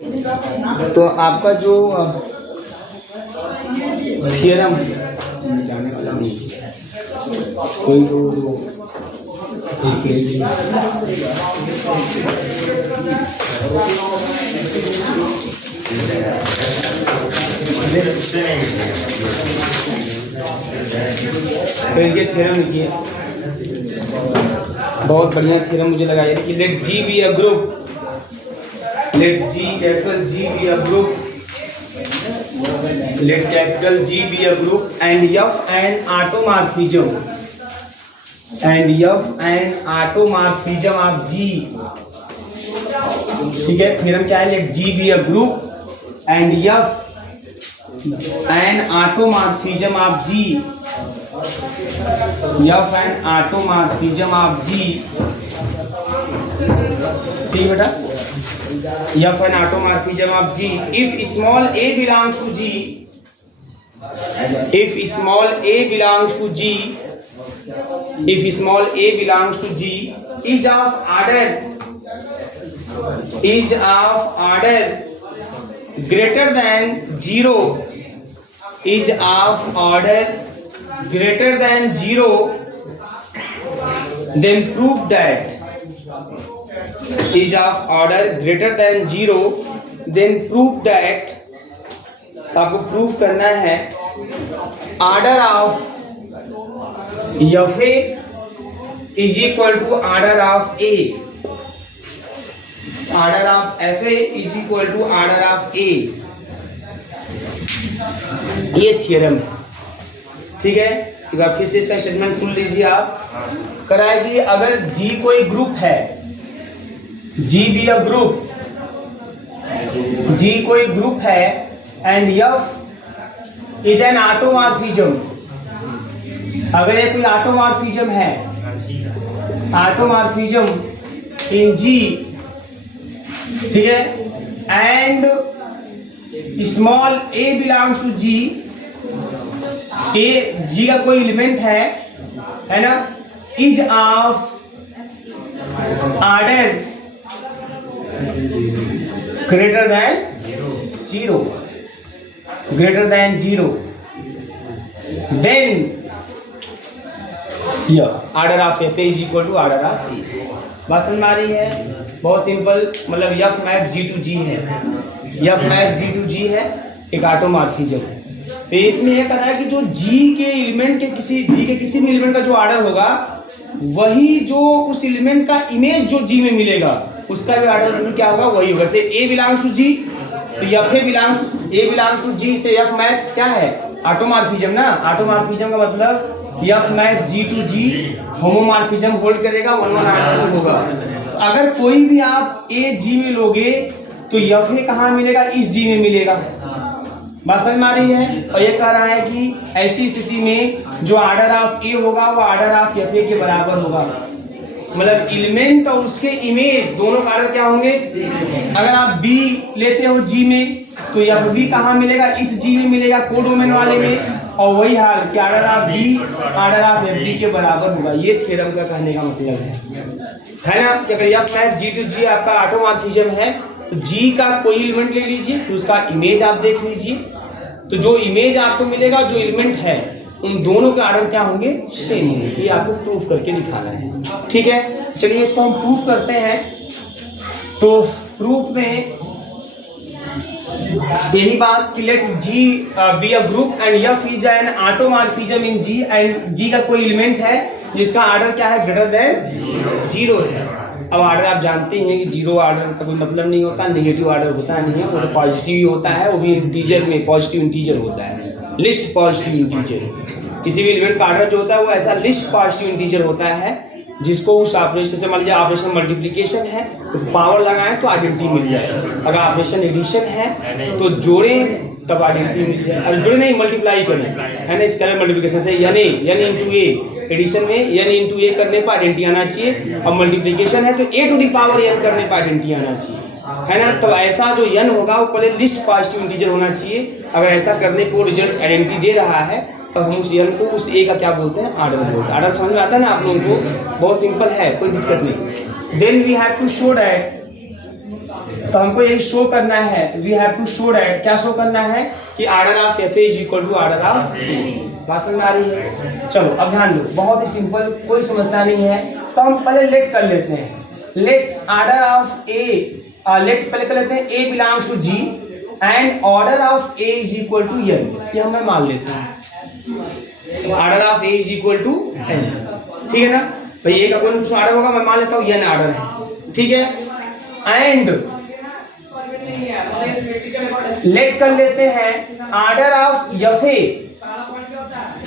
तो आपका जो थियरम कोई तो ये थ्योरम लिखिए, बहुत बढ़िया थ्योरम मुझे लगा ये कि let G be a group, let G capital G be a group, let capital G be a group and F an automorphism, and F an automorphism of G. ठीक है, थ्योरम क्या है? Let G be a group and F an automorphism of G, F an automorphism of G. ठीक बेटा, F an automorphism of G if small a belongs to G, if small a belongs to G, if small a belongs to G is of order greater than 0, is of order greater than 0, then prove that, is of order greater than 0, then prove that, आपको prove करना है order of F A is equal to order of A, order of F A is equal to order of A. ये theorem है। ठीक है, एक बार फिर से इसका स्टेटमेंट सुन लीजिए आप। कराएगी अगर जी कोई ग्रुप है, जी बी अ ग्रुप, जी कोई ग्रुप है and F is an automorphism, अगर ये कोई ऑटोमॉर्फिज्म है, ऑटोमॉर्फिज्म इन जी, ठीक है, and small a belongs to G, a G का कोई एलिमेंट है ना, is of order greater than 0, greater than 0, then order of F is equal to order of ए। बात समझ में आ रही है? बहुत सिंपल, मतलब F map G to G है, F map G to G है, एक ऑटोमॉर्फिज्म। तो इसमें यह कहा है कि जो जी के एलिमेंट के किसी भी एलिमेंट का जो ऑर्डर होगा, वही जो उस एलिमेंट का इमेज जो जी में मिलेगा, उसका भी ऑर्डर क्या होगा, वही होगा। जैसे ए बिलोंग्स टू जी, तो एफ ए बिलोंग्स टू जी से एफ मैप्स क्या है? ऑटोमॉर्फिज्म ना। ऑटोमॉर्फिज्म का मतलब f map G to G homomorphism hold करेगा, 1 1 ऑर्डर होगा। तो अगर कोई भी आप ए जी में लोगे तो एफ ए कहाँ मिलेगा? इस जी में मिलेगा। बात समझ में आ रही है? और ये कह रहा है कि ऐसी स्थिति में जो ऑर्डर ऑफ ए होगा वो ऑर्डर ऑफ एफ ए के बराबर होगा। मतलब एलिमेंट और उसके इमेज दोनों का ऑर्डर क्या होंगे? अगर आप बी लेते हो जी में तो एफ बी कहाँ मिलेगा? इस जी में मिलेगा, कोडोमेन वाले में। और वही हाल कि order of b order of f b के बराबर होगा। ये थ्योरम का कहने का मतलब है ना, कि अगर एफ मैप जी टू जी आपका ऑटोमॉर्फिज्म है तो जी का कोई एलिमेंट ले लीजिए, तो उसका इमेज आप देख लीजिए, तो जो इमेज आपको मिलेगा, जो एलिमेंट है, उन दोनों के ऑर्डर क्या होंगे? सेम होंगे। ये आपको प्रूफ करके दिखाना है। ठीक है, चलिए इसको हम प्रूफ करते हैं। तो प्रूफ में यही बात कि let G be a group and F is an automorphism in G, and G का कोई एलिमेंट है जिसका ऑर्डर क्या है? ग्रेटर देन 0 है। अब ऑर्डर आप जानते हैं कि 0 ऑर्डर का कोई मतलब नहीं होता, नेगेटिव ऑर्डर होता नहीं है, वो तो पॉजिटिव ही होता है, वो भी इंटीजर में पॉजिटिव इंटीजर होता है, लिस्ट पॉजिटिव इंटीजर। किसी भी एलिमेंट का ऑर्डर जो होता है वो ऐसा लिस्ट पॉजिटिव इंटीजर होता है जिसको उस ऑपरेशन से, मान लीजिए ऑपरेशन मल्टीप्लिकेशन है तो पावर लगाएं तो आइडेंटिटी मिल जाए, अगर ऑपरेशन एडिशन है तो जोड़ें तब आइडेंटिटी मिल जाए, अगर जोड़े नहीं मल्टीप्लाई करें, है ना, स्केलर मल्टीप्लिकेशन से एन इंटू ए, एडिशन में एन इंटू ए करने पर आइडेंटिटी आना चाहिए, और मल्टीप्लिकेशन है तो A to the power N करने पर आइडेंटिटी आना चाहिए, है ना। तो ऐसा जो एन होगा वो पहले लिस्ट पॉजिटिव इंटीजर होना चाहिए। अगर ऐसा करने पर रिजल्ट आइडेंटिटी दे रहा है तो हम उस एन को उस ए का क्या बोलते हैं? ऑर्डर बोलते हैं। ऑर्डर समझ में आता है ना आप लोगों को? बहुत सिंपल है, कोई दिक्कत नहीं। Then we have to show that तो हमको यही शो करना है, we have to show that, क्या शो करना है कि order of F is equal to order of ए। बात समझ में आ रही है? चलो अब ध्यान दो, बहुत ही सिंपल, कोई समस्या नहीं है। तो हम पहले लेट कर लेते हैं, let order of A, let पहले कर लेते हैं A belongs to G and order of A is equal to N, ये हमें मान लेते हैं। Order of A is equal to N, ठीक है ना भाई? ए का कोई कुछ ऑर्डर होगा, मैं मान लेता हूँ एन ऑर्डर है, ठीक है। एंड लेट कर लेते हैं order of F A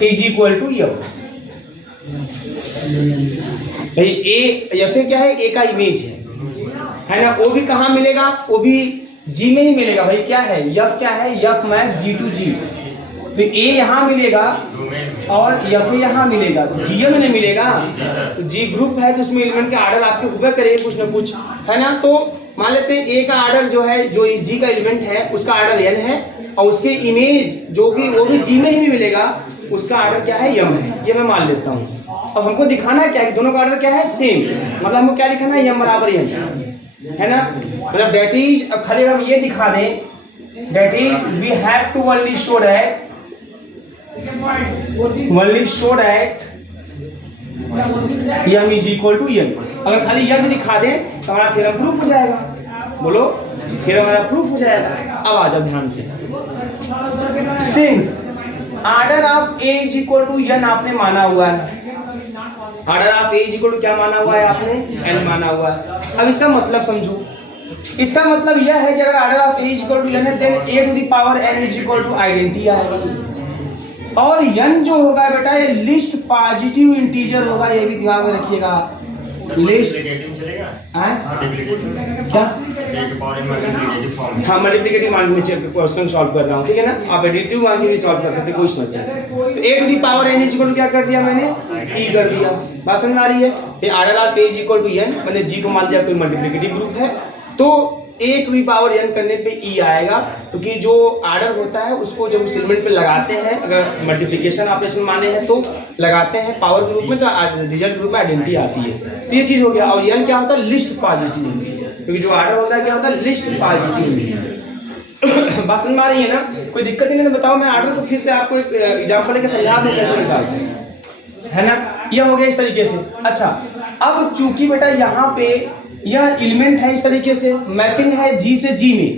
is equal to f. भाई ए एफ ए क्या है? ए का इमेज है ना? वो भी कहाँ मिलेगा? वो भी जी में ही मिलेगा। भाई क्या है एफ? क्या है एफ मैप जी टू जी। तो ए यहाँ मिलेगा और एफ यहाँ मिलेगा, तो जी में नहीं मिलेगा। तो जी ग्रुप है तो उसमें एलिमेंट के ऑर्डर आपके हुआ करेंगे कुछ ना कुछ, है ना? तो मान लेते हैं ए का ऑर्डर जो है, जो इस जी का एलिमेंट है उसका ऑर्डर एन है और उसके इमेज जो कि वो भी जी में ही मिलेगा, उसका ऑर्डर क्या है? यम है। ये मैं मान लेता हूँ। अब हमको दिखाना है क्या कि दोनों का ऑर्डर क्या है? सेम। मतलब हमको क्या दिखाना है? यम बराबर यम, है ना? मतलब दैट इज, अब खाली हम ये दिखा दें, that is we have to only show that M is equal to M. अगर खाली यम दिखा दें तो हमारा थ्योरम प्रूफ हो जाएगा। बोलो, थ्योरम हमारा प्रूफ हो जाएगा। अब आ जाओ ध्यान से, since order of A is equal to n आपने माना हुआ है, order of A is equal to क्या माना हुआ है आपने? एन माना हुआ है। अब इसका मतलब समझो, इसका मतलब यह है कि अगर order of A is equal to N है, then A to the power N is equal to identity आएगा। और एन जो होगा बेटा, ये लिस्ट पॉजिटिव इंटीजर होगा, ये भी दिमाग में रखिएगा। लिस्ट क्या? हाँ, मल्टीप्लिकेटिव मान में क्वेश्चन सॉल्व कर रहा हूँ, ठीक है ना? आप एडिटिव मान के भी सॉल्व कर सकते, कोई समस्या नहीं। तो A to the power N is equal to क्या कर दिया मैंने? ई कर दिया। बात समझ में आ रही है? ये order of A is equal to n, मैंने जी को मान दिया कोई मल्टीप्लिकेटिव ग्रुप है, तो A to the power N करने पे ई आएगा, क्योंकि जो ऑर्डर होता है उसको जब उस एलिमेंट पे लगाते हैं, अगर मल्टीप्लिकेशन ऑपरेशन माने हैं तो लगाते हैं पावर के रूप में, तो रिजल्ट ग्रुप में आइडेंटिटी आती है। तो ये चीज हो गया। और एन क्या होता है? लिस्ट पॉजिटिव, क्योंकि जो ऑर्डर होता है क्या होता है? Least positive. बात समझ में आ रही है ना? कोई दिक्कत नहीं है तो बताओ, मैं ऑर्डर को फिर से आपको एक एग्जाम्पल लेकर समझा दूं कैसे निकालते हैं, है ना? यह हो गया इस तरीके से। अच्छा, अब चूंकि बेटा यहाँ पे यह एलिमेंट है इस तरीके से, मैपिंग है जी से जी में,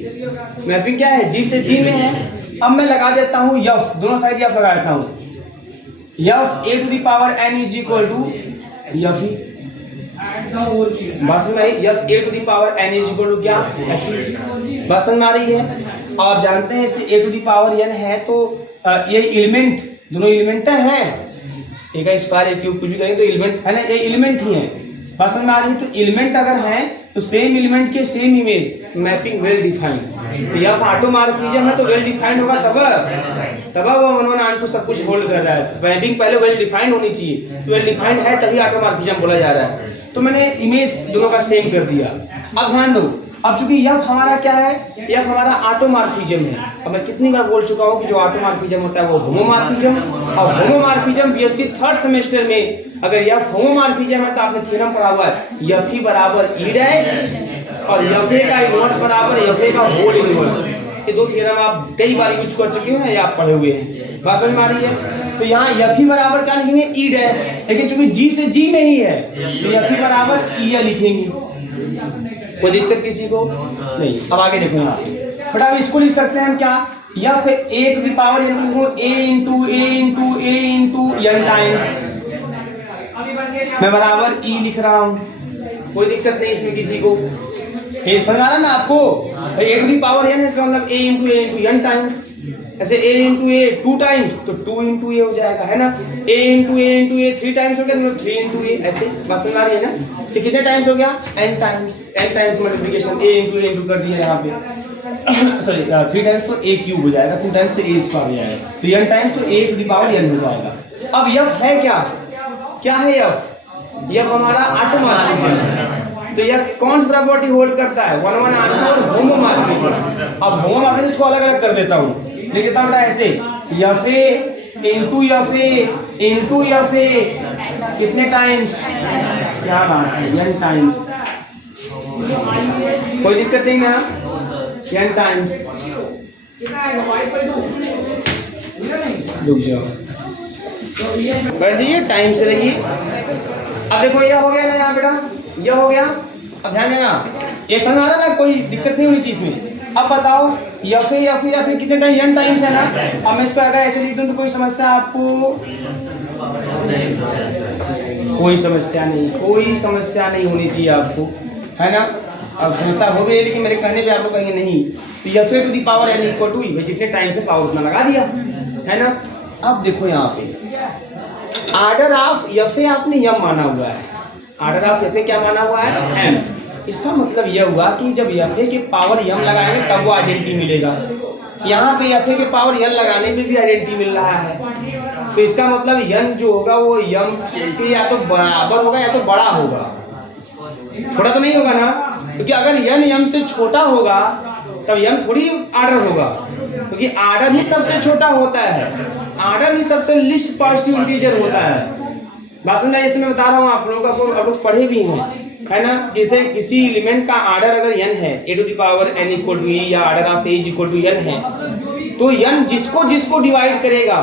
मैपिंग क्या है? जी से जी में है। अब मैं लगा देता हूँ यफ, दोनों साइड यफ लगा देता हूँ, F A to the power N is equal to F E. बस में F A to the power N is equal to क्या? F E. बस में आ रही है? और आप जानते हैं इसे ए टू दी पावर एन है तो ये एलिमेंट, दोनों एलिमेंट है, ए का स्क्वायर ए क्यूब कुछ भी करें तो एलिमेंट है ना, ये एलिमेंट ही है। बात समझ में आ रही है? तो एलिमेंट अगर है तो सेम एलिमेंट के same image, mapping well defined. तो यह ऑटो मार्क कीजिए मैं, तो वेल डिफाइंड होगा तब वो 1 1 ऑन टू सब कुछ होल्ड कर रहा है। मैपिंग पहले वेल डिफाइंड होनी चाहिए, तो वेल डिफाइंड है तभी ऑटो मार्किज्म बोला जा रहा है। तो मैंने इमेज दोनों का सेम कर दिया। अब ध्यान दो, अब चूंकि यह हमारा क्या है? यह हमारा ऑटोमॉर्फिज्म है। अब मैं कितनी बार बोल चुका हूँ कि जो ऑटोमॉर्फिज्म होता है वो होमोमॉर्फिज्म, और होमोमॉर्फिज्म बीएससी 3rd सेमेस्टर में अगर यह होमोमॉर्फिज्म है तो आपने थ्योरम पढ़ा हुआ है, एफ ई बराबर ई डैश और एफ ए का इनवर्स बराबर एफ ए का होल इनवर्स। ये दो थ्योरम आप कई बार यूज कर चुके हैं या आप पढ़े हुए हैं। बात समझ में आ रही है? तो यहाँ एफ ई बराबर क्या लिखेंगे? ई डैश, लेकिन चूंकि जी से जी में ही है तो एफ ई बराबर ई लिखेंगे। कोई दिक्कत किसी को नहीं। अब आगे देखो यहाँ बट अब इसको लिख सकते हैं हम क्या? F a to the power a into a into a into n times, मैं बराबर ई लिख रहा हूँ। कोई दिक्कत नहीं इसमें किसी को? ये समझ आ रहा ना आपको? ए टू दी पावर एन है, इसका मतलब ए इंटू एन टाइम्स। ऐसे ए इंटू ए 2 टाइम्स तो 2 इंटू ए हो जाएगा, है ना? ए इंटू ए 3 टाइम्स हो गया तो 3 इंटू ए। ऐसे बस समझ आ रही है ना? तो कितने टाइम्स हो गया? n टाइम्स मल्टीप्लिकेशन ए इंटू कर दिया यहाँ पे सॉरी 3 टाइम्स तो a क्यूब हो जाएगा, 2 टाइम्स तो a स्क्वायर हो जाएगा, तो n टाइम्स तो a to the power n हो जाएगा। अब यह है क्या? क्या है यह? यह हमारा ऑटोमॉर्फिज्म है। तो यह कौन सी प्रॉपर्टी होल्ड करता है? 1 1 ऑन और होमोमॉर्फिज्म। अब होमोमॉर्फिज्म को अलग-अलग कर देता हूँ, लिख देता हूँ ऐसे एफ ए इंटू एफ ए कितने टाइम्स? क्या बात है? n times. कोई दिक्कत नहीं ना, n टाइम्स, रुक जाओ, बैठ जाइए, टाइम से रहिए। अब देखो ये हो गया ना यहाँ बेटा, ये हो गया। अब ध्यान देना, ये समझ आ रहा ना, कोई दिक्कत नहीं होनी चाहिए इसमें। अब बताओ एफ ए कितने टाइम, n टाइम्स है ना। अब मैं इसको अगर ऐसे लिख दूं तो कोई समस्या आपको? कोई समस्या नहीं, कोई समस्या नहीं होनी चाहिए आपको, है ना। अब समस्या हो गई, लेकिन मेरे कहने पे आप लोग कहेंगे नहीं, तो F a to the power n equal to जितने टाइम से पावर उतना लगा दिया, है ना। अब देखो यहाँ पे आर्डर ऑफ एफ ए आपने यम माना हुआ है, आर्डर ऑफ एफ ए क्या माना हुआ है? m। इसका मतलब यह हुआ कि जब एफ ए के पावर यम लगाएंगे तब वो आइडेंटिटी मिलेगा। यहाँ पे एफ ए के पावर n लगाने में भी आइडेंटिटी मिल रहा है, तो इसका मतलब n जो होगा वो यम के या तो बराबर होगा या तो बड़ा होगा, छोटा तो नहीं होगा ना, क्योंकि अगर n m से छोटा होगा तब m थोड़ी आर्डर होगा, क्योंकि आर्डर ही सबसे छोटा होता है, आर्डर ही सबसे लिस्ट पॉजिटिव इंटीजर होता है। बात समझ जैसे मैं बता रहा हूँ आप लोगों को, आप लोग पढ़े भी हैं, है ना। जैसे किसी एलिमेंट का आर्डर अगर n है, a to the power n equal to e या order of a equal to n है, तो n जिसको जिसको डिवाइड करेगा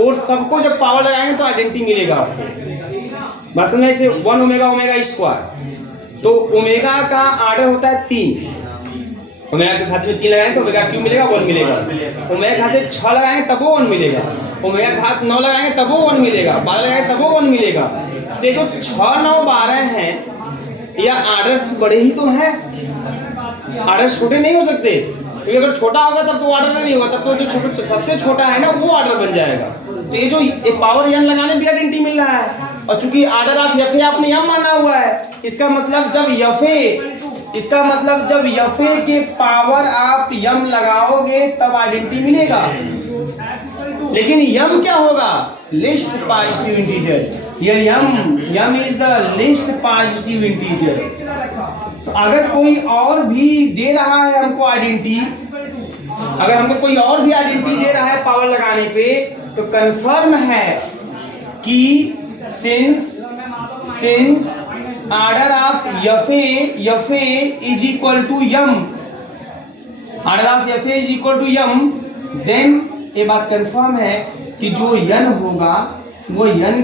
और सबको जब पावर लगाएंगे तो आइडेंटिटी मिलेगा आपको। बात समझ जैसे 1 ओमेगा ओमेगा स्क्वायर, तो ओमेगा का आर्डर होता है 3, ओमेगा के खाते में 3 लगाएंगे तो ओमेगा क्यों मिलेगा? 1 मिलेगा। ओमेगा के खाते 6 लगाएंगे तब वो 1 मिलेगा, ओमेगा के खाते 9 लगाएंगे तब वो 1 मिलेगा, 12 लगाएंगे तब वो 1 मिलेगा। तो ये जो 6, 9, 12 हैं, या आर्डर बड़े ही तो हैं, आर्डर छोटे नहीं हो सकते, क्योंकि अगर छोटा होगा तब तो आर्डर नहीं होगा, तब तो जो सबसे छोटा है ना वो आर्डर बन जाएगा। तो ये जो एक पावर n लगाने भी आइडेंटिटी मिल रहा है, और चूंकि आर्डर ऑफ एफ ए आपने m माना हुआ है, इसका मतलब जब एफ ए के पावर आप m लगाओगे तब आइडेंटिटी मिलेगा। लेकिन m क्या होगा? Least positive integer. ये m is the least positive integer. तो अगर कोई और भी दे रहा है हमको आइडेंटिटी, अगर हमको कोई और भी आइडेंटिटी दे रहा है पावर लगाने पे, तो कंफर्म है कि since order of F A is equal to m, order of F A is equal to m, then ये बात कंफर्म है कि जो n होगा वो n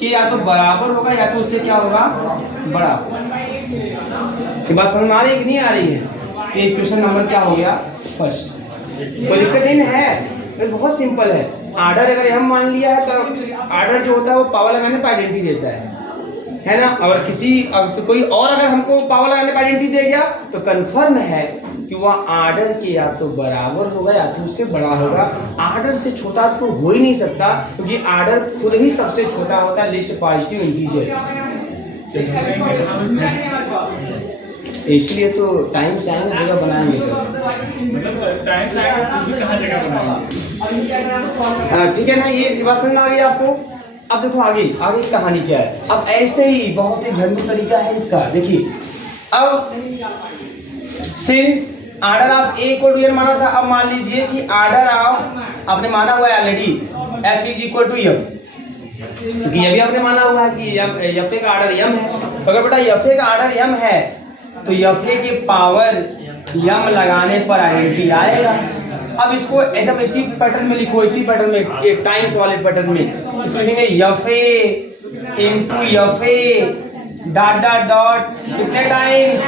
के या तो बराबर होगा या तो उससे क्या होगा? बड़ा होगा। ये बात समझ में आ रही है कि नहीं आ रही है? ये क्वेश्चन नंबर क्या हो गया? फर्स्ट। कोई दिक्कत नहीं है, बहुत सिंपल है। आर्डर अगर हम मान लिया है तो आर्डर जो होता है वो पावर लगाने पर आइडेंटिटी देता है ना। और कोई और अगर हमको पावर लगाने पर आइडेंटिटी दे गया तो कंफर्म है कि वह आर्डर के या तो बराबर होगा या तो उससे बड़ा होगा। आर्डर से छोटा तो हो ही नहीं सकता, क्योंकि आर्डर खुद ही सबसे छोटा होता है लिस्ट पॉजिटिव इंटीजर। इसलिए तो टाइम से आएंगे जगह बनाएंगे, मतलब टाइम से आएंगे कहाँ जगह बनाएंगे, ठीक है ना। ये बात समझ में आ गई आपको। अब देखो आगे कहानी क्या है। अब ऐसे ही बहुत ही घरेलू तरीका है इसका, देखिए। अब since order of a equal to n माना था, अब मान लीजिए कि आर्डर ऑफ आपने माना हुआ है already f is equal to m, क्योंकि ये भी आपने माना हुआ है कि एफ ए का आर्डर m है। तो अगर बेटा एफ ए का आर्डर m है तो एफ ए के पावर m लगाने पर आइडेंटिटी आएगा। अब इसको एकदम इसी पैटर्न में लिखो, इसी पैटर्न में, एक टाइम्स वाले पैटर्न में इसको लिखेंगे F A into F A dot dot dot कितने टाइम्स?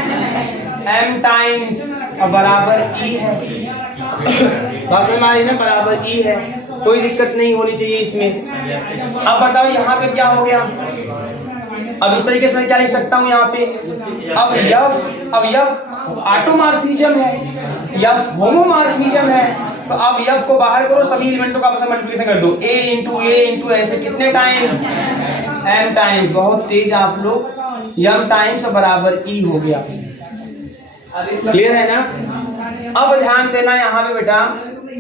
m टाइम्स, और बराबर e है। बात समझ में आ रही है ना? बराबर e है, कोई दिक्कत नहीं होनी चाहिए इसमें। अब बताओ यहाँ पे क्या हो गया। अब इस तरीके से मैं क्या लिख सकता हूँ यहाँ पे? अब यफ ऑटोमॉर्फिज्म है, यफ होमोमॉर्फिज्म है। तो अब यफ को बाहर करो, सभी एलिमेंटों का आपस में मल्टीप्लिकेशन कर दो, a इंटू ऐसे कितने टाइम्स? m times. बहुत तेज आप लोग, m टाइम्स बराबर e हो गया। क्लियर है ना? अब ध्यान देना यहाँ पे बेटा,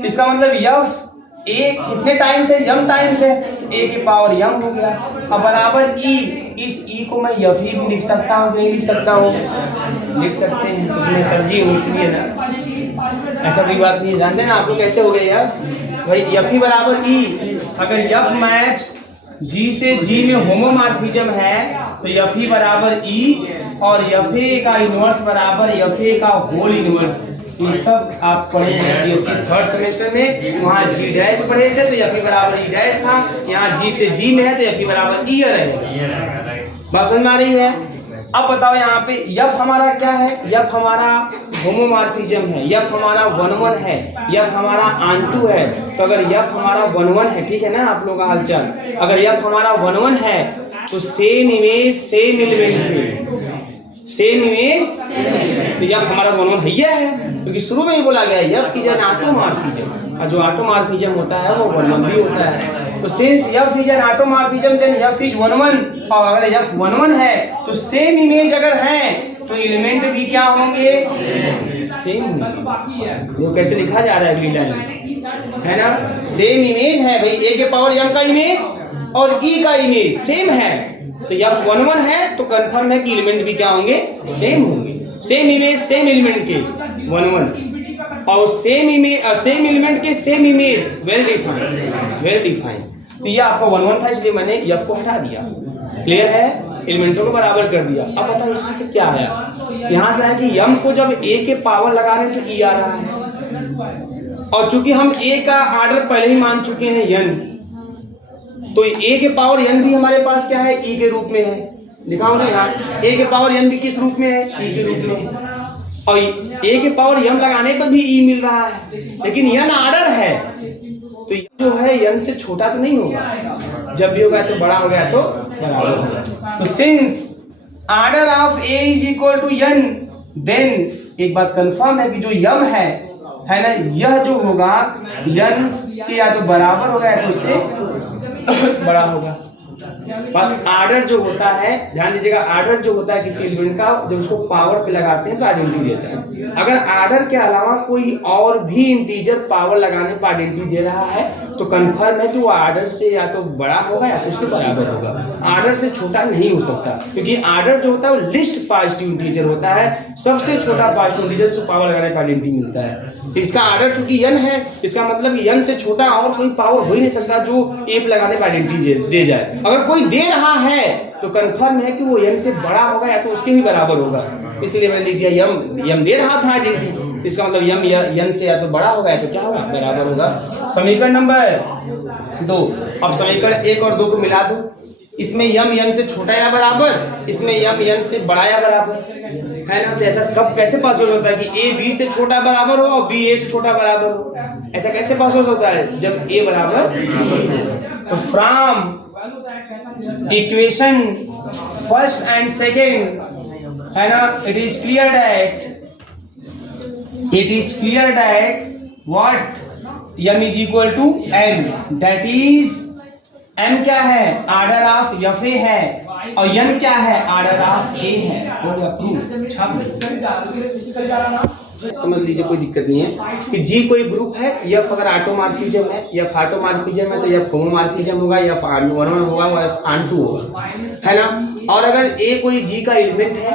इसका मतलब यफ ए कितने टाइम्स है? m टाइम्स है, a की पावर m हो गया। अब बराबर e, इस e को मैं यफ भी लिख सकता हूँ, नहीं लिख सकता हूँ? लिख सकते हैं, क्योंकि मैं सरजी हूँ इसलिए ना, ऐसा कोई बात नहीं। जानते ना आपको कैसे हो गए यार भाई? यफ बराबर e, अगर यफ मैप्स g से g में होमोमॉर्फिज्म है तो यफ बराबर e और एफ ए का इनवर्स बराबर एफ ए का होल इनवर्स। ये सब आप पढ़े हैं बीएससी थर्ड सेमेस्टर में। वहाँ जी डैश पढ़े थे तो एफ ई बराबर ई डैश था, यहाँ जी से जी में है तो एफ ई बराबर ई रहेगा। बात समझ में आ रही है? अब बताओ यहाँ पे यफ हमारा क्या है? यफ हमारा होमोमॉर्फिज्म है, यफ हमारा 1-1 है, यफ हमारा आंटू है। तो अगर यफ हमारा 1-1 है, ठीक है ना आप लोग का हालचाल, अगर यफ हमारा 1-1 है तो सेम इमेज सेम एलिमेंट है, सेम इमेज तो यफ हमारा 1-1 है, क्योंकि शुरू में ही बोला गया है यफ इज एन ऑटोमॉर्फिज्म, और जो ऑटोमॉर्फिज्म होता है वो 1-1 भी होता है। तो since f is an automorphism then f is 1-1, और अगर यफ 1-1 है तो सेम इमेज अगर है तो एलिमेंट भी क्या होंगे? सेम होंगे। वो कैसे लिखा जा रहा है अगली लाइन है ना? सेम इमेज है भाई, ए के पावर m का इमेज और e का इमेज सेम है, तो यफ 1-1 है तो कंफर्म है कि एलिमेंट भी क्या होंगे? सेम होंगे। सेम इमेज सेम एलिमेंट के 1-1 और सेम इमेज सेम एलिमेंट के सेम इमेज वेल डिफाइंड। तो ये आपका 1-1 था, इसलिए मैंने यफ को हटा दिया। क्लियर है? एलिमेंटों को बराबर कर दिया। अब बताओ यहाँ से क्या आया? यहाँ से आया कि यम को जब ए के पावर लगा रहे हैं तो ई आ रहा है, और चूंकि हम ए का आर्डर पहले ही मान चुके हैं यन, तो ए के पावर यन भी हमारे पास क्या है? ई के रूप में है। लिखा हो ना यहाँ, ए के पावर यन भी किस रूप में है? ई के रूप में। और ए के पावर यम लगाने पर भी ई मिल रहा है, लेकिन यन आर्डर है तो जो है यन से छोटा तो नहीं होगा, जब भी होगा तो बड़ा हो गया तो बराबर होगा। तो since order of A is equal to n, then एक बात कंफर्म है कि जो यम है ना, यह जो होगा यन के या तो बराबर होगा या तो उससे बड़ा होगा। बस आर्डर जो होता है, ध्यान दीजिएगा, आर्डर जो होता है किसी एलिमेंट का, जब उसको पावर पे लगाते हैं तो आइडेंटिटी देता है। अगर आर्डर के अलावा कोई और भी इंटीजर पावर लगाने पर आइडेंटिटी दे रहा है तो कंफर्म है कि वो आर्डर से या तो बड़ा होगा या तो उसके बराबर होगा, आर्डर से छोटा नहीं हो सकता, क्योंकि आर्डर जो होता है वो लिस्ट पॉजिटिव इंटीजर होता है, सबसे छोटा पॉजिटिव इंटीजर से पावर लगाने पर आइडेंटिटी मिलता है। इसका आर्डर चूंकि यन है, इसका मतलब यन से छोटा और कोई पावर हो ही नहीं सकता जो ए पे लगाने पर आइडेंटिटी दे जाए। अगर कोई दे रहा है तो कंफर्म है कि वो यन से बड़ा होगा या तो उसके ही बराबर होगा, इसलिए मैंने लिख दिया यम दे रहा था आइडेंटिटी, इसका मतलब यम यन से या तो बड़ा होगा या तो क्या होगा? बराबर होगा। समीकरण नंबर 2। अब समीकरण 1 और 2 को मिला दो, इसमें यम यन से छोटा या बराबर, इसमें यम यन से बड़ा या बराबर, है ना? तो ऐसा कब कैसे पॉसिबल होता है कि ए बी से छोटा बराबर हो और बी ए से छोटा बराबर हो? ऐसा कैसे पॉसिबल होता है? जब ए बराबर तो from equation first and second, है ना, it is clear that what m is equal to n, that is m क्या है? आर्डर ऑफ एफ ए है, और n क्या है? आर्डर ऑफ ए है। हो गया प्रूफ, छाप लीजिए। समझ लीजिए, कोई दिक्कत नहीं है कि जी कोई ग्रुप है, यफ अगर ऑटोमॉर्फिज्म है, यफ ऑटोमॉर्फिज्म है तो यफ होमोमॉर्फिज्म होगा, यफ 1-1 होगा, यफ आंटू होगा, है ना? और अगर ए कोई जी का एलिमेंट है,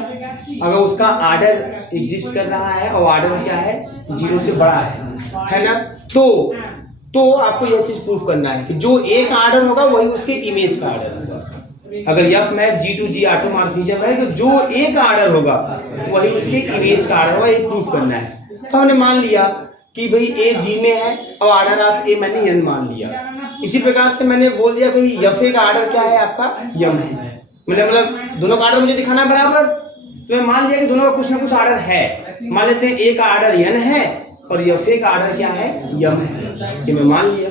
अगर उसका आर्डर एग्जिस्ट कर रहा है और आर्डर क्या है? 0 से बड़ा है ना? तो आपको यह चीज प्रूफ करना है कि जो एक आर्डर होगा वही उसके इमेज का आर्डर होगा। अगर F map G to G automorphism है तो जो एक आर्डर होगा वही उसके इमेज का आर्डर होगा, ये प्रूफ करना है। तो हमने मान लिया कि भाई ए जी में है और आर्डर ऑफ ए मैंने यन मान लिया। इसी प्रकार से मैंने बोल दिया कि यफ ए का आर्डर क्या है? आपका यम है। मतलब दोनों का आर्डर मुझे दिखाना बराबर, तो मैं मान लिया कि दोनों का कुछ ना कुछ आर्डर है। मान लेते हैं ए का आर्डर यन है और यफ ए का आर्डर क्या है? यम है, ये मैं मान लिया।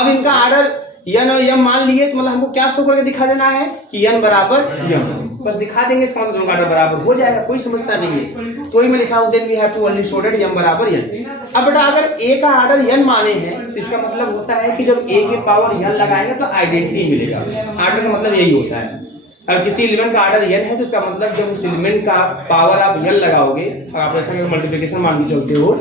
अब इनका आर्डर यन और यम मान लिए तो मतलब हमको क्या शो करके दिखा देना है कि यन बराबर यम, बस दिखा देंगे, इसका मतलब दोनों का आर्डर बराबर हो जाएगा, कोई समस्या नहीं है। तो ही मैं लिखा हूं then we have to only show that M बराबर यन। अब बेटा अगर ए का आर्डर यन माने हैं तो इसका मतलब होता है कि जब ए के पावर यन लगाएंगे तो आइडेंटिटी मिलेगा। आर्डर का मतलब यही होता है। अगर किसी एलिमेंट का आर्डर यन है तो इसका मतलब जब उस एलिमेंट का पावर आप यन लगाओगे और आप ऐसा मल्टीप्लिकेशन मान के चलते हो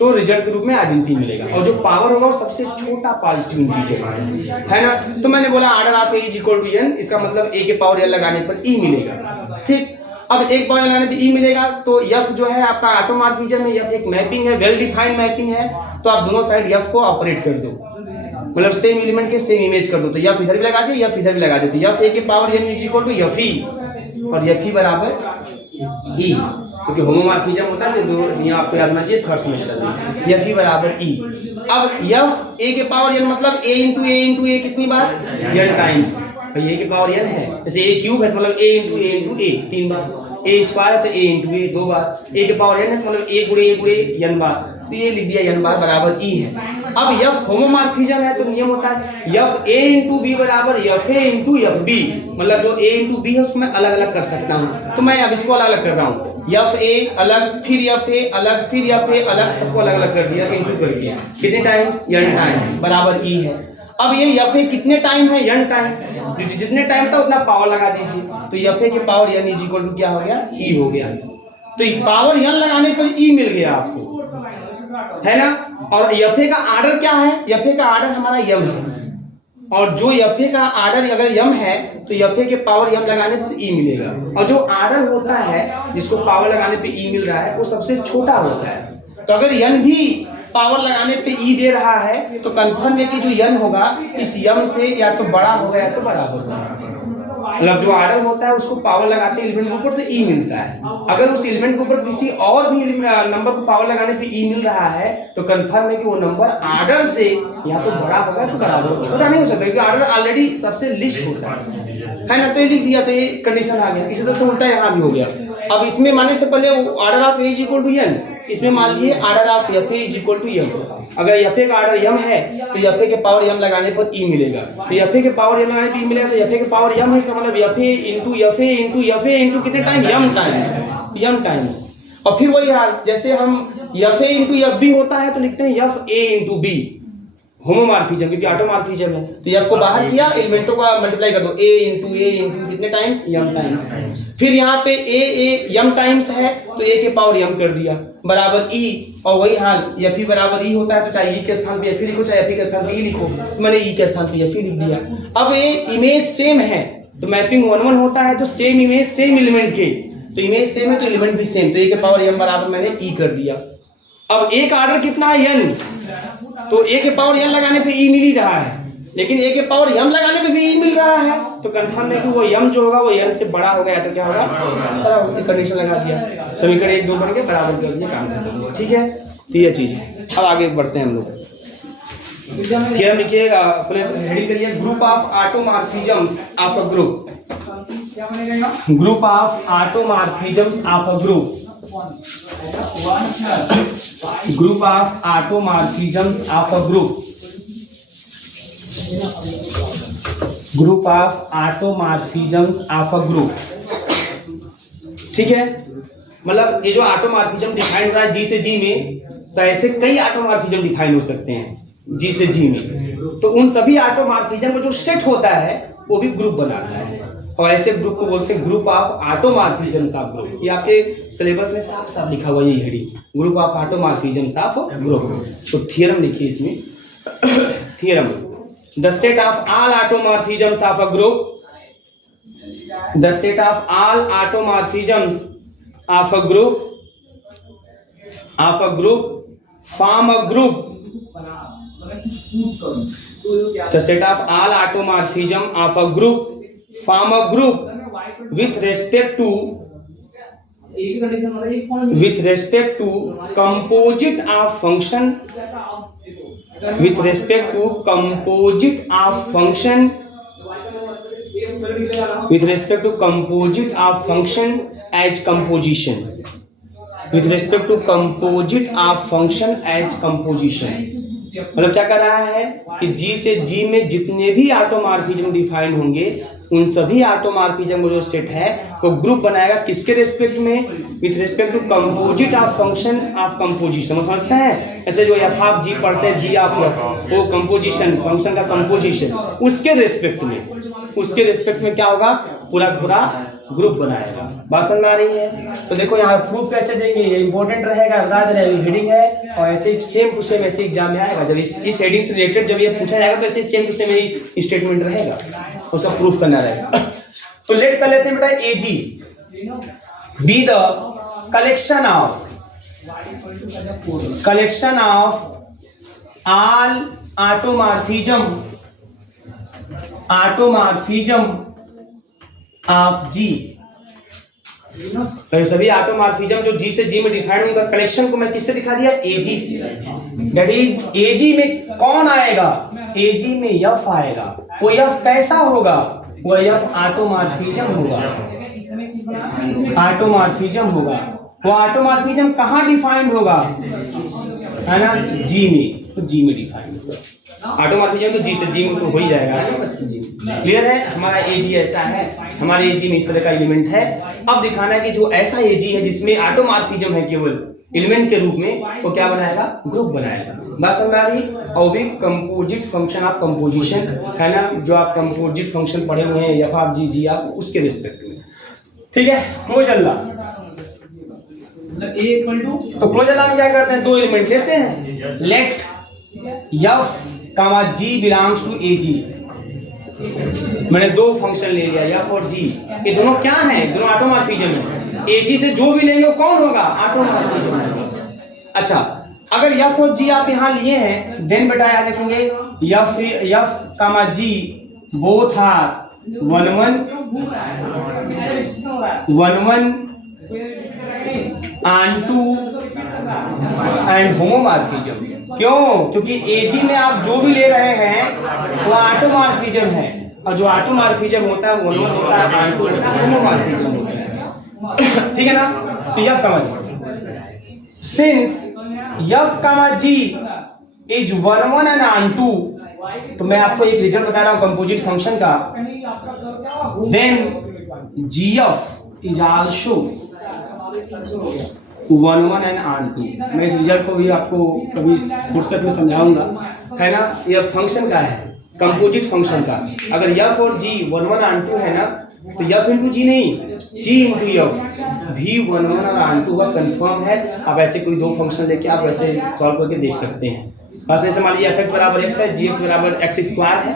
तो रिजल्ट के रूप में आइडेंटिटी मिलेगा, और जो पावर होगा वो सबसे छोटा पॉजिटिव इंटीजर है ना। तो मैंने बोला order of A is equal to N, इसका मतलब ए के पावर एन लगाने पर ई मिलेगा। ठीक, अब एक पावर लगाने पर ई मिलेगा तो एफ जो है आपका ऑटोमॉर्फिज्म है, एफ एक मैपिंग है, वेल डिफाइंड मैपिंग है, तो आप दोनों साइड एफ को ऑपरेट कर दो, मतलब सेम एलिमेंट के सेम इमेज कर दो। तो एफ इधर भी लगा दो, एफ इधर भी लगा दो, तो एफ ए के power N is equal to F E, और एफ ई बराबर ई, क्योंकि होमोमॉर्फिज्म होता है जो यहाँ आपको याद होना चाहिए थर्ड सेमेस्टर में, एफ ई बराबर ई। अब एफ ए के पावर एन मतलब ए इंटू ए कितनी बार, एन टाइम्स, ए के पावर एन है, जैसे ए क्यूब है तो मतलब ए इंटू ए 3 बार, ए स्क्वायर है तो ए इंटू ए 2 बार, ए के पावर एन है तो मतलब ए गुणे एन बार, तो ये लिख दिया एन बार बराबर ई है। अब एफ होमोमॉर्फिज्म है तो नियम होता है एफ ए इंटू बी बराबर F A into F B, मतलब जो ए इंटू बी है उसको मैं अलग अलग कर सकता हूँ, तो मैं अब इसको अलग अलग कर रहा हूँ, एफ ए अलग, फिर एफ ए अलग, फिर एफ ए अलग, सबको अलग अलग कर दिया इंटू करके, कितने टाइम्स, एन टाइम बराबर ई है। अब ये एफ ए कितने टाइम है, एन टाइम, जितने टाइम था उतना पावर लगा दीजिए, तो एफ ए के power N is equal to क्या हो गया, ई हो गया, तो पावर एन लगाने पर ई मिल गया आपको, है ना। और एफ ए का आर्डर क्या है, एफ ए का आर्डर हमारा यम है, और जो एफ ए का आर्डर अगर यम है तो एफ ए के पावर यम लगाने पर ई मिलेगा, और जो आर्डर होता है जिसको पावर लगाने पे ई मिल रहा है वो सबसे छोटा होता है, तो अगर यन भी पावर लगाने पे ई दे रहा है तो कंफर्म है कि जो यन होगा इस यम से या तो बड़ा होगा या तो बराबर होगा, मतलब जो आर्डर होता है उसको पावर लगाते हैं एलिमेंट के ऊपर तो ई मिलता है, अगर उस एलिमेंट के ऊपर किसी और भी नंबर को पावर लगाने पे ई मिल रहा है तो कंफर्म है कि वो नंबर आर्डर से या तो बड़ा होगा तो बराबर होगा, छोटा नहीं हो सकता क्योंकि आर्डर ऑलरेडी सबसे लिस्ट होता है ना, तो ये लिख दिया तो ये कंडीशन आ गया। इसी तरह से उल्टा यहाँ भी हो गया। अब इसमें माने थे पहले order of A is equal to N, इसमें मान लिए order of F A is equal to M, अगर एफ ए का आर्डर एम है तो एफ ए के पावर एम लगाने पर ई मिलेगा, तो एफ ए के पावर एम लगाने पर ई मिलेगा, तो एफ ए के पावर एम है इसका मतलब F A into F A into F A into कितने टाइम, एम टाइम्स, और फिर वही हाल जैसे हम F A into F B होता है तो लिखते हैं F A into B, homomorphism क्योंकि ऑटोमॉर्फिज्म है, तो एफ को बाहर किया एलिमेंटों का मल्टीप्लाई कर दो, ए इंटू कितने टाइम्स, एम टाइम्स, फिर यहाँ पे ए एम टाइम्स है तो ए के पावर एम कर दिया बराबर ई, और वही हाल एफ ई बराबर ई होता है तो चाहे ई के स्थान पे एफ ई लिखो चाहे एफ ई के स्थान पे ई लिखो, तो मैंने ई के स्थान पे एफ ई लिख दिया। अब ये इमेज सेम है तो मैपिंग 1-1 होता है, तो सेम इमेज सेम एलिमेंट के, तो इमेज सेम है तो एलिमेंट भी सेम, तो ए के पावर एम बराबर मैंने ई कर दिया। अब एक आर्डर कितना है एन, तो ए के पावर एन लगाने पे ई मिल ही रहा है, लेकिन ए के पावर एम लगाने पे भी ई मिल रहा है, तो कंफर्म है कि वो एम जो होगा वो एन से बड़ा हो गया, तो क्या होगा बराबर, कंडीशन लगा दिया, समीकरण 1-2 बन के बराबर कर दिया, काम खत्म हो गया। ठीक है, तो ये चीज है। अब आगे बढ़ते हैं हम लोग, थ्योरम लिखिए, हेडिंग करिए group of automorphisms of a group, group of automorphisms of a group, group of automorphisms of a group, group of automorphisms of a group, ठीक है। मतलब ये जो ऑटोमॉर्फिज्म डिफाइन हो रहा है जी से जी में, तो ऐसे कई ऑटोमॉर्फिज्म डिफाइन हो सकते हैं जी से जी में, तो उन सभी ऑटोमॉर्फिज्म का जो सेट होता है वो भी ग्रुप बनाता है, और ऐसे ग्रुप को बोलते हैं group of automorphisms of group. ये आपके सिलेबस में साफ साफ लिखा हुआ है, ये heading group of automorphisms of group. तो थ्योरम लिखिए इसमें, theorem the set of all automorphisms of a group, the set of all automorphisms of a group form a group, the set of all automorphism of a group form a group with respect to composite of function, with respect to composite of function, with respect to composite of function as composition, with respect to composite of function as composition। मतलब क्या कर रहा है कि जी से जी में जितने भी ऑटोमॉर्फिज्म डिफाइन होंगे उन सभी ऑटोमॉर्फिज्म का जो सेट है वो ग्रुप बनाएगा, किसके रेस्पेक्ट में, with respect to composite of function of composition. समझते हैं, ऐसे जो एफ ऑफ जी पढ़ते हैं, जी ऑफ एफ, वो कंपोजिशन फंक्शन का कंपोजिशन, उसके रेस्पेक्ट में क्या होगा, पूरा पूरा ग्रुप बनाएगा। बात समझ में आ रही है? तो देखो यहाँ प्रूफ कैसे देंगे, ये इंपॉर्टेंट रहेगा, याद रहेगा, हेडिंग है और ऐसे सेम टू सेम ऐसे एग्जाम में आएगा। जब इस हेडिंग से रिलेटेड जब ये पूछा जाएगा तो ऐसे सेम टू सेम यही स्टेटमेंट रहेगा, वो सब प्रूफ करना रहेगा। तो लेट कर लेते हैं बेटा, A G be the collection of all automorphism of G तो सभी ऑटोमॉर्फिज्म जो जी से जी में डिफाइंड, उनका कनेक्शन को मैं किससे दिखा दिया? एजी से। दैट इज एजी में कौन आएगा? एजी में यफ आएगा। वो यफ कैसा होगा? वो यफ ऑटोमॉर्फिज्म होगा, ऑटोमॉर्फिज्म होगा। वो ऑटोमॉर्फिज्म कहाँ डिफाइंड होगा? है ना, जी में। तो जी में डिफाइंड होगा ऑटोमॉर्फिज्म, तो जी से जी में तो हो ही जाएगा, है ना, बस जी। क्लियर है? हमारा एजी ऐसा है, हमारे एजी में इस तरह का एलिमेंट है। अब दिखाना है कि जो ऐसा एजी है जिसमें ऑटोमॉर्फिज्म है केवल एलिमेंट के रूप में, वो क्या बनाएगा? ग्रुप बनाएगा। बात समझ में आ रही? और भी कंपोजिट फंक्शन ऑफ कंपोजिशन, है ना, जो आप कंपोजिट फंक्शन पढ़े हुए हैं, एफ ऑफ जी, जी आप उसके रिस्पेक्ट में। ठीक है, क्लोजर लॉ। तो क्लोजर लॉ में क्या करते हैं? दो एलिमेंट लेते हैं, let F comma G belongs to A G. मैंने दो फंक्शन ले लिया, एफ और जी। ये दोनों क्या है? दोनों ऑटोमॉर्फिज्म है। ए जी से जो भी लेंगे वो कौन होगा? ऑटोमॉर्फिज्म है। अच्छा, अगर एफ और जी आप यहाँ लिए हैं, देन बेटा याद रखेंगे F comma G both are 1 1 onto and homomorphism. क्यों? क्योंकि एजी में आप जो भी ले रहे हैं वो ऑटोमॉर्फिज्म है, और जो ऑटोमॉर्फिज्म होता है वो होता है ऑन्टो होता है, होमोमॉर्फिज्म होता है। ठीक है ना? तो F comma G, since F comma G is 1 1 and onto, तो मैं आपको एक रिजल्ट बता रहा हूं कंपोजिट फंक्शन का, then GF is also 1 1 and onto. मैं इस रिजल्ट को भी आपको कभी फुर्सत में समझाऊंगा, है ना। यह फंक्शन का है, कंपोजिट फंक्शन का। अगर एफ और जी 1 1 ऑन्टो है ना, तो एफ इंटू जी नहीं, जी इंटू एफ भी 1 1 और ऑन्टो का कंफर्म है। आप ऐसे कोई दो फंक्शन लेके आप ऐसे सॉल्व करके देख सकते हैं। बस ऐसे मान लीजिए एफ एक्स बराबर एक्स है, जी एक्स बराबर एक्स स्क्वायर है,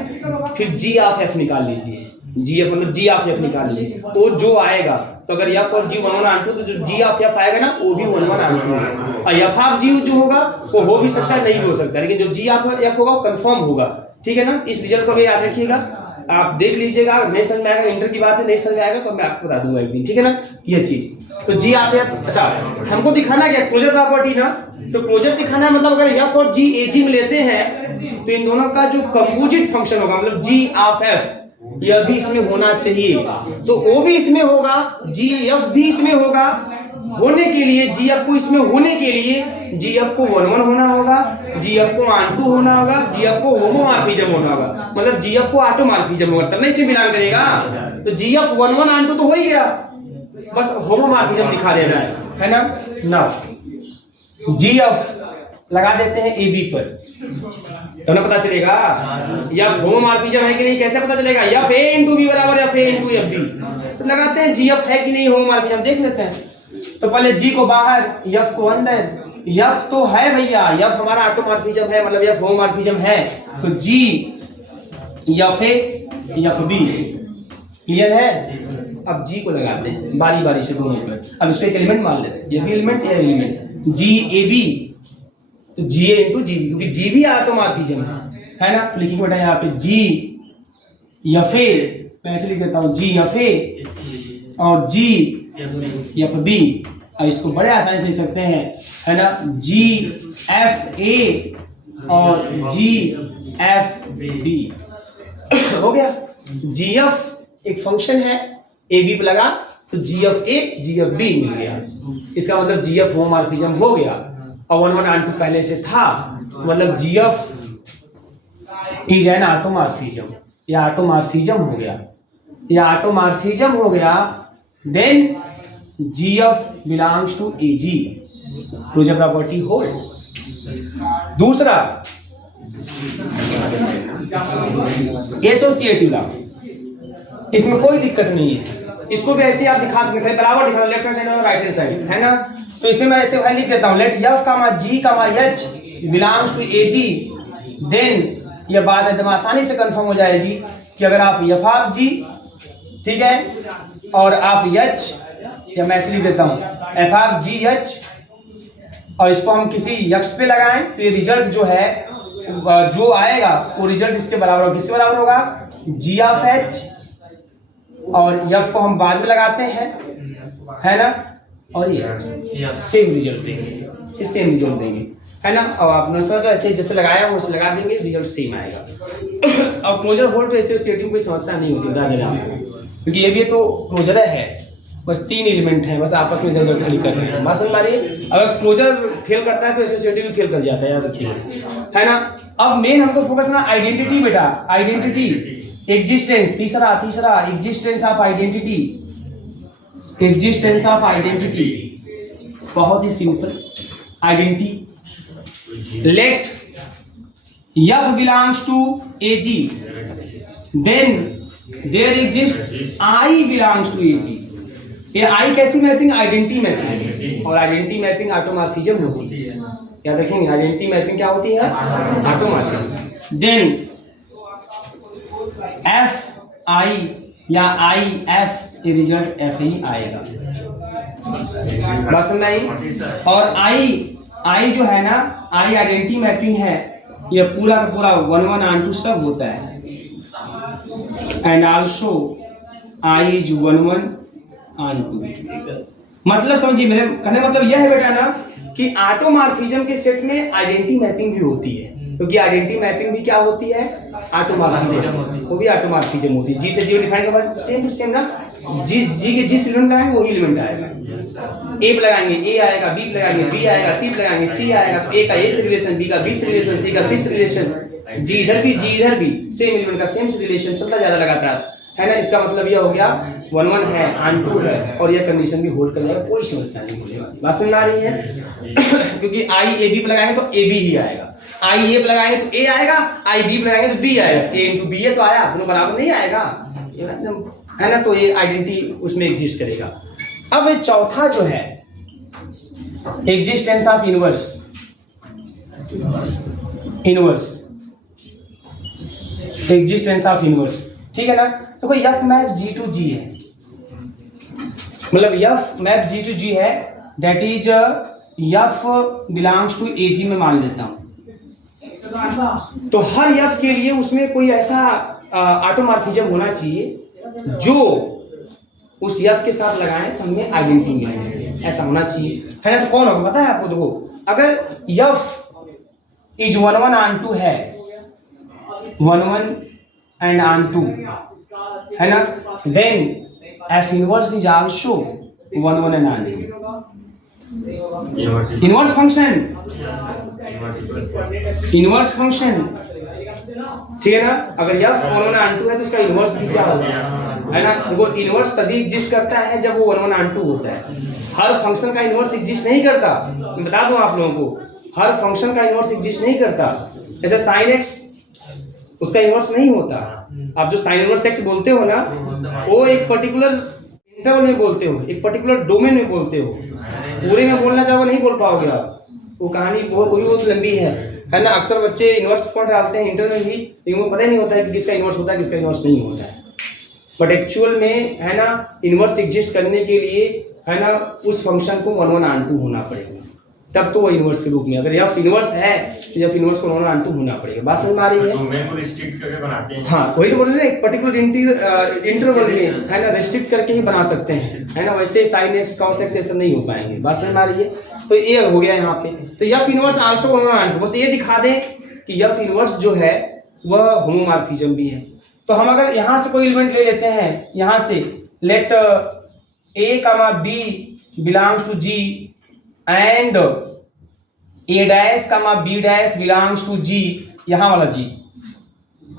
फिर जी ऑफ एफ निकाल लीजिए, जी एफ मतलब जी ऑफ एफ निकाल लीजिए, तो जो आएगा, तो अगर एफ और जी 1 1 ऑन्टो, तो जो जी ऑफ एफ आएगा ना वो भी 1 1 ऑन्टो है। और एफ ऑफ जी जो होगा वो हो भी सकता है, नहीं भी हो सकता है, लेकिन जो जी ऑफ एफ होगा वो कंफर्म होगा। ठीक है ना? इस रिजल्ट को भी याद रखिएगा, आप देख लीजिएगा। नहीं समझ में आएगा, इंटर की बात है, नहीं समझ में आएगा तो मैं आपको बता दूंगा एक दिन। ठीक है ना? ये चीज तो जी ऑफ एफ। अच्छा, हमको दिखाना क्या? क्लोजर प्रॉपर्टी ना। तो क्लोजर दिखाना मतलब अगर एफ और जी एजी में लेते हैं तो इन दोनों का जो कंपोजिट फंक्शन होगा, मतलब जी ऑफ एफ, यह भी इसमें होना चाहिए, तो ओ भी इसमें होगा, जी एफ भी इसमें होगा। होने के लिए जी एफ को इसमें होने के लिए जी एफ को 1 1 होना होगा, जी एफ को ऑन्टो होना होगा, जी एफ को होमोमॉर्फिज्म होना होगा, मतलब जी एफ को ऑटोमॉर्फिज्म होगा, तब ना इसमें बिलोंग करेगा। तो जी एफ 1 1 ऑन्टो तो हो ही गया, बस होमोमॉर्फिज्म दिखा देना है ना। नाउ जी एफ लगा देते हैं ए बी पर, तो ना पता चलेगा या होमोमॉर्फिज्म है कि नहीं। कैसे पता चलेगा? एफ ए इंटू बी बराबर F A into F B, तो लगाते हैं जी एफ है कि नहीं होमोमॉर्फिज्म, देख लेते हैं। तो पहले जी को बाहर, एफ को अंदर। एफ तो है भैया, एफ हमारा ऑटोमॉर्फिज्म है, मतलब एफ होमोमॉर्फिज्म है, तो G F A F B. Clear है? अब जी को लगाते हैं बारी बारी से दोनों पर। अब इसको एक एलिमेंट मान लेते हैं, ये भी एलिमेंट, ये एलिमेंट, जी ए बी, तो जी ए इंटू जी बी, क्योंकि जी भी ऑटोमॉर्फिज्म है ना। तो लिखिए बेटा यहाँ पे जी एफ ए, मैं ऐसे लिख देता हूँ जी एफ ए और जी एफ बी, और इसको बड़े आसानी से लिख सकते हैं, है ना, जी एफ ए और जी एफ बी। हो गया। जी एफ एक फंक्शन है, ए बी पे लगा तो G F A G F B मिल गया। इसका मतलब जी एफ होमोमॉर्फिज्म हो गया, और 1 1 ऑन्टो पहले से था, तो मतलब G F is an automorphism, या ऑटोमॉर्फिज्म हो गया, या ऑटोमॉर्फिज्म हो गया। Then G F belongs to A G, closure property hold. दूसरा एसोसिएटिव लॉ, इसमें कोई दिक्कत नहीं है, इसको भी ऐसे आप दिखा सकते हैं, बराबर दिखाना, लेफ्ट हैंड साइड और राइट हैंड साइड, है ना। तो इसमें मैं ऐसे लिख देता हूं, let F comma G comma H belongs to A G, then ये बात एकदम आसानी से कंफर्म हो जाएगी कि अगर आप एफ ऑफ जी, ठीक है, और आप एच, या मैं ऐसे लिख देता हूं एफ ऑफ जी एच, और इसको हम किसी यक्ष पे लगाएं, तो ये रिजल्ट जो है जो आएगा वो रिजल्ट इसके बराबर होगा। किसके बराबर होगा? जी ऑफ एच, और एफ को हम बाद में लगाते हैं, है ना, और ये सेम रिजल्ट देंगे, ये सेम रिजल्ट देंगे, है ना। अब आप नोट्स तो ऐसे जैसे लगाया हो वैसे लगा देंगे, रिजल्ट सेम आएगा। और क्लोजर होल तो एसोसिएटिव में कोई समस्या नहीं होती, बता देना आपको, क्योंकि ये भी तो क्लोजर है, बस 3 एलिमेंट हैं, बस आपस में इधर-उधर खड़ी कर रहे हैं। बात समझ आ रही है? अगर क्लोजर फेल करता है तो एसोसिएटिव भी फेल कर जाता है, याद रखिए, है ना। अब मेन हमको फोकस करना आइडेंटिटी बेटा, आइडेंटिटी, एग्जिस्टेंस, तीसरा existence of identity, existence of identity, बहुत ही simple. Identity, let F belongs to AG, then there exists I belongs to AG। ये I कैसी मैपिंग? आइडेंटिटी मैपिंग, और आइडेंटिटी मैपिंग ऑटोमॉर्फिज्म होती है, याद रखेंगे। आइडेंटिटी मैपिंग क्या होती है? ऑटोमॉर्फिज्म। देन F I या I F, ये रिजल्ट F ही आएगा, बस समझ आई। और I जो है ना, I आइडेंटिटी मैपिंग है, ये पूरा का पूरा 1 1 on 2 सब होता है, and also I is 1 1 on 2। मतलब समझिए, मेरे कहने मतलब यह है बेटा ना कि ऑटोमॉर्फिज्म के सेट में आइडेंटिटी मैपिंग भी होती है, क्योंकि आइडेंटिटी मैपिंग भी क्या होती है? ऑटोमॉर्फिज्म, वो भी ऑटोमॉर्फिज्म होती है। जी से जीरो डिफाइन के बाद सेम टू सेम ना, जी के जिस एलिमेंट का है वही एलिमेंट आएगा। ए लगाएंगे ए आएगा, बी लगाएंगे बी आएगा, सी लगाएंगे सी आएगा, तो ए का ए से रिलेशन, बी का बी से रिलेशन, सी का सी से रिलेशन, जी इधर भी सेम एलिमेंट का सेम से रिलेशन चलता जा रहा लगातार, है ना। इसका मतलब यह हो गया 1 1 है, ऑन 2 है, और यह कंडीशन भी होल्ड कर जाएगा, कोई समस्या नहीं होने वाली। बात समझ आ रही है? क्योंकि आई ए बी पे लगाएंगे तो ए बी ही आएगा, आई ए पे लगाएंगे तो ए आएगा, आई बी पे लगाएंगे तो बी आएगा, ए इंटू बी है तो आया, दोनों बराबर नहीं आएगा, है ना। तो ये आइडेंटिटी उसमें एग्जिस्ट करेगा। अब चौथा जो है existence of inverse, existence of inverse, ठीक है ना। तो कोई F map G to G है, मतलब F map G to G है, that is F belongs to AG में मान लेता हूं। तो हर F के लिए उसमें कोई ऐसा ऑटोमॉर्फिज्म होना चाहिए जो उस F के साथ लगाएं तो हमें आइडेंटिटी मिलेगी, ऐसा होना चाहिए, है ना। तो कौन होगा पता है आपको? देखो, अगर F इज 1 1 on 2 है, 1 1 and on 2, है ना, then F inverse is also 1 1 and on 2। Inverse function, inverse function, ठीक है ना। अगर F 1 1 on 2 है तो उसका इनवर्स भी क्या होगा, है ना। देखो, इनवर्स तभी एग्जिस्ट करता है जब वो 1 1 on 2 होता है। हर फंक्शन का इनवर्स एग्जिस्ट नहीं करता, मैं बता दूं आप लोगों को, हर फंक्शन का इनवर्स एग्जिस्ट नहीं करता। जैसे sin x, उसका इनवर्स नहीं होता। आप जो sin इनवर्स x बोलते हो ना, वो एक पर्टिकुलर इंटरवल में बोलते हो, एक पर्टिकुलर डोमेन में बोलते हो, पूरे में बोलना चाहो नहीं बोल पाओगे आप, वो कहानी बहुत लंबी है ना। अक्सर बच्चे इनवर्स पॉइंट डालते हैं इंटर में भी, लेकिन उनको पता ही नहीं होता है कि किसका इनवर्स होता है किसका इनवर्स नहीं होता है। बट एक्चुअल में, है ना, इनवर्स एग्जिस्ट करने के लिए, है ना, उस फंक्शन को 1 1 on 2 होना पड़ेगा, तब तो वो इनवर्स के रूप में। अगर F इनवर्स है तो F इनवर्स को 1 1 on 2 होना पड़ेगा। बात समझ में आ रही है? डोमेन को रिस्ट्रिक्ट करके बनाते हैं। हाँ, वही तो बोल रहे हैं, एक पर्टिकुलर इंटरवल में, है ना, रेस्ट्रिक्ट करके ही बना सकते हैं, है ना। वैसे sin x cos x ऐसा नहीं हो पाएंगे। बात समझ में आ रही है? तो ये हो गया यहाँ पे। तो F इनवर्स आल्सो 1 1 on 2, बस ये दिखा दें कि F इनवर्स जो है वह होमोमॉर्फिज्म भी है। तो हम अगर यहाँ से कोई एलिमेंट ले लेते हैं, यहाँ से late a, b belongs to G and a dash, b dash belongs to G, यहाँ वाला G,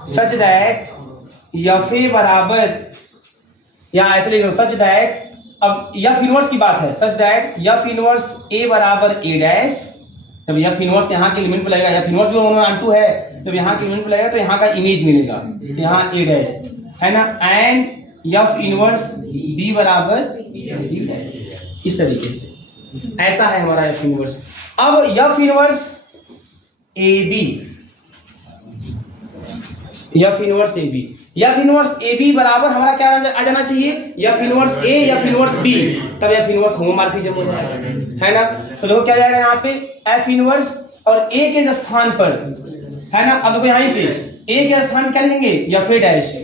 such that F A बराबर, या ऐसे लिख दो, such that, अब F इनवर्स की बात है, such that F inverse A बराबर A dash, तब F इनवर्स यहाँ के एलिमेंट पे लगेगा, F इनवर्स भी 1 1 on 2 है, जब यहाँ के एलिमेंट पे लगेगा तो यहाँ का इमेज मिलेगा, तो यहाँ A dash, है ना, एंड F इनवर्स B बराबर B dash, इस तरीके से, ऐसा है हमारा F इनवर्स। अब F inverse AB, F inverse AB, F inverse AB बराबर हमारा क्या आ जाना चाहिए, F inverse A, F inverse B, तब F इनवर्स होमोमॉर्फिज्म हो जाएगा, है ना। तो देखो क्या जाएगा यहाँ पे, F इनवर्स और A के स्थान पर, है ना। अब देखो यहाँ से A के स्थान क्या लेंगे, F A डैश,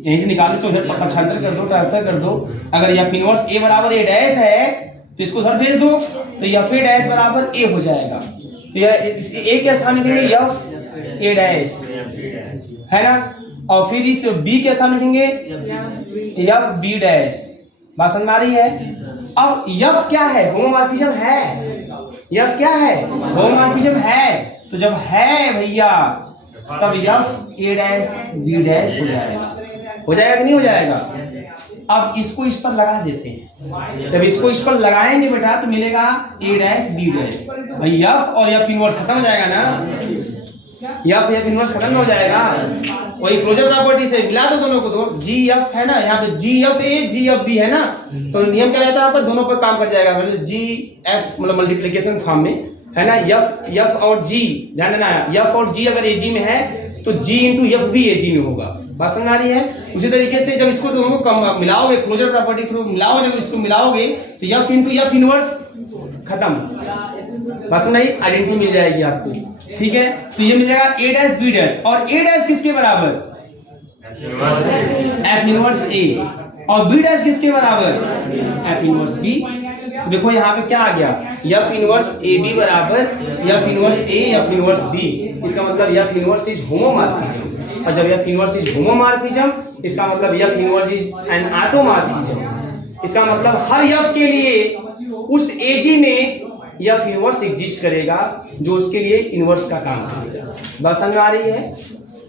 यहीं से निकालने से उधर पक्षांतर कर दो, ट्रांसफर कर दो। अगर एफ इनवर्स ए बराबर ए डैश है तो इसको उधर भेज दो, तो एफ ए डैश बराबर ए हो जाएगा। तो यह ए के स्थान लिखेंगे एफ ए डैश, है ना, और फिर इस बी के स्थान लिखेंगे एफ बी डैश। बात समझ में आ रही है? अब एफ क्या है? होमोमॉर्फिज्म है। एफ क्या है? होमोमॉर्फिज्म है। तो जब है भैया तब F A dash B dash हो जाएगा। हो जाएगा कि नहीं हो जाएगा? अब इसको इस पर लगा देते हैं। जब इसको इस पर लगाएंगे बेटा तो मिलेगा ए डैश बी डैश। भाई एफ और एफ इनवर्स खत्म हो जाएगा ना, एफ इनवर्स खत्म हो जाएगा। वही क्लोजर प्रॉपर्टी से मिला दो दोनों को, तो जी एफ है ना, यहाँ पे G F A G F B है ना, तो नियम क्या रहता है आपका? दोनों पर काम कर जाएगा, मतलब जी एफ मतलब मल्टीप्लिकेशन फॉर्म में, है ना। एफ और जी, ध्यान देना, एफ और जी अगर ए जी में है तो जी इंटू एफ भी ए जी में होगा। बात समझ आ रही है? उसी तरीके से जब इसको दोनों को मिलाओगे, क्लोजर प्रॉपर्टी थ्रू मिलाओगे, जब इसको मिलाओगे तो एफ इंटू एफ इनवर्स खत्म। बात समझ आई? आइडेंटिटी मिल जाएगी आपको, ठीक है। तो ये मिल जाएगा ए डैश बी डैश, और ए डैश किसके बराबर? एफ इनवर्स ए, और बी डैश किसके बराबर? F inverse B. तो देखो यहाँ पे क्या आ गया? एफ इनवर्स ए बी बराबर F inverse A F inverse B. इसका मतलब एफ इनवर्स इज होमोमॉर्फिज्म, और जब एफ इनवर्स इज होमोमॉर्फिज्म इसका मतलब F inverse is an automorphism. इसका मतलब हर एफ के लिए उस एजी में एफ इनवर्स एग्जिस्ट करेगा जो उसके लिए इनवर्स का काम करेगा। बात समझ आ रही है?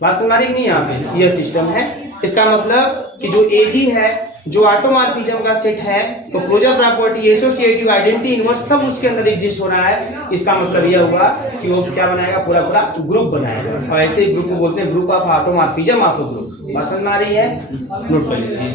बात समझ आ रही नहीं? यहाँ पे यह सिस्टम है। इसका मतलब कि जो एजी है, जो ऑटोमॉर्फिज्म का सेट है, तो closure property, associative, identity, inverse सब उसके अंदर एग्जिस्ट हो रहा है। इसका मतलब यह हुआ कि वो क्या बनाएगा? पूरा पूरा ग्रुप बनाएगा, और ऐसे ग्रुप को बोलते हैं group of automorphism of a group. बात समझ में आ रही है? नोट कर लीजिए।